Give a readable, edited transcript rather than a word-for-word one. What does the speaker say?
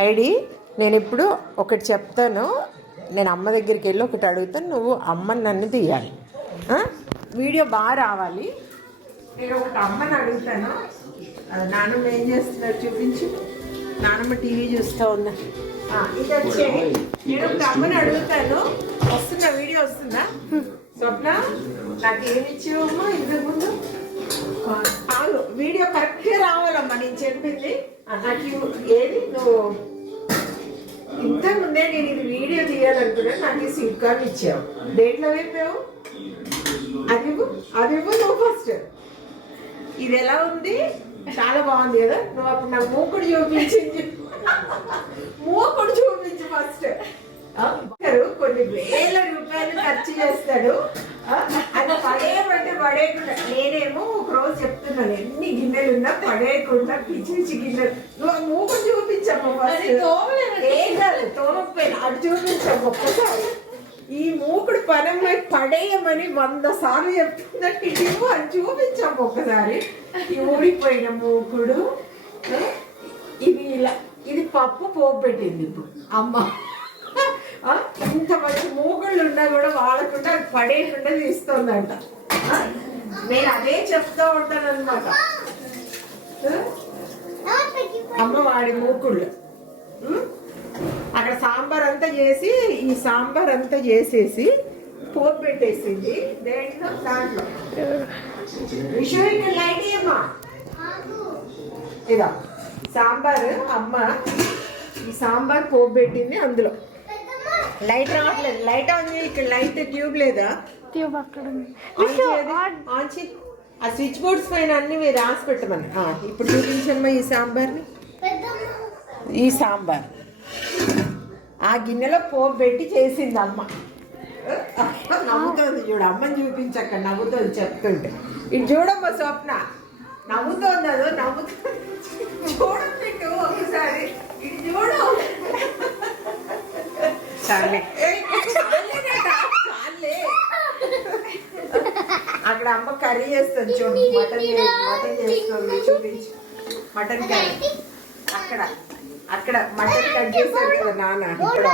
Heidi, నేను ఇప్పుడు ఒకటి చెప్తాను. నేను అమ్మ దగ్గరికి వెళ్ళి ఒకటి అడుగుతాను, నువ్వు అమ్మని నన్ను తీయాలి. వీడియో బాగా రావాలి. నేను ఒకటి అమ్మని అడుగుతాను. నాన్నమ్మ ఏం చేస్తున్నారు చూపించు. నాన్నమ్మ టీవీ చూస్తూ ఉన్నా. ఇది వచ్చేది. నేను ఒకటి అమ్మని అడుగుతాను. వస్తుందా? వీడియో వస్తుందా? స్వప్న, నాకు ఏమి ఇచ్చావమ్మా ఇంతకుముందు? వీడియో కరెక్ట్గా రావాలమ్మా నేను చెప్పింది. నాకు ఏది నువ్వు ఇంతకుముందే నేను ఇది వీడియో తీయాలనుకున్నాను. నాకు ఈ స్వీట్ కార్న్ ఇచ్చావు. దేంట్లో వేపావు? అది నువ్వు ఫస్ట్. ఇది ఎలా ఉంది? చాలా బాగుంది కదా. నువ్వు అప్పుడు నాకు మూకుడు చూపించింది. మూకుడు చూపించు ఫస్ట్. కొన్ని వేల రూపాయలు ఖర్చు చేస్తాడు. అది పడేయమంటే పడేయకుండా. నేనేమో ఒక రోజు చెప్తున్నాను, ఎన్ని గిన్నెలు ఉన్నా పడేయకుండా పిచ్చి పిచ్చి గిన్నెలు. నువ్వు మూకుడు చూపించమ్మా ఫస్ట్. ఏం కాదు, తోమకపోయినా అటు చూపించమ్మ ఒక్కసారి. ఈ మూకుడు పనమ్మాయి పడేయమని 100 సార్లు చెప్తుందంటే ఇటు అని చూపించమ్మ ఒక్కసారి. ఈ ఊడిపోయిన మూకుడు. ఇది ఇలా, ఇది పప్పు పోపు పెట్టింది ఇప్పుడు అమ్మ. ఇంత మంచి మూగుళ్ళు ఉన్నా కూడా వాడకుండా పడేయకుండా తీస్తుందంట. నేను అదే చెప్తూ ఉంటాను అనమాట. అమ్మ వాడి మూకుళ్ళు. అక్కడ సాంబార్ అంతా చేసి, ఈ సాంబార్ అంతా చేసేసి పోపు పెట్టేసింది దాంట్లో. విషయం ఇక్కడ లైట్ అయ్యమ్మా. ఇదా సాంబార్. అమ్మ ఈ సాంబార్ పోపు పెట్టింది. అందులో లైట్ రావట్లేదు. లైట్ ఆన్ చేయి. ఇక్కడ లైట్ ట్యూబ్ లేదా? ట్యూబ్ అక్కడ ఆ స్విచ్ బోర్డ్స్ పైన అన్ని రాసి పెట్టమని. ఇప్పుడు చూపించమ్మా ఈ సాంబార్ని. ఈ సాంబార్ ఆ గిన్నెలో పోపు పెట్టి చేసింది అమ్మ. నవ్వుతోంది చూడు. అమ్మని చూపించక్క, నవ్వుతోంది చెప్తుంటే. ఇది చూడమ్మా స్వప్న, నవ్వుతోంది. అదో నవ్వుతుంది. చూడండి ఒకసారి. ఇది చూడు. అక్కడ అమ్మ కర్రీ చేస్తుంది చూడు. మటన్ చేస్తుంది. చూపించు మటన్ కర్రీ. అక్కడ మటన్ కట్ చేస్తాడు కదా నాన్న. ఇప్పుడు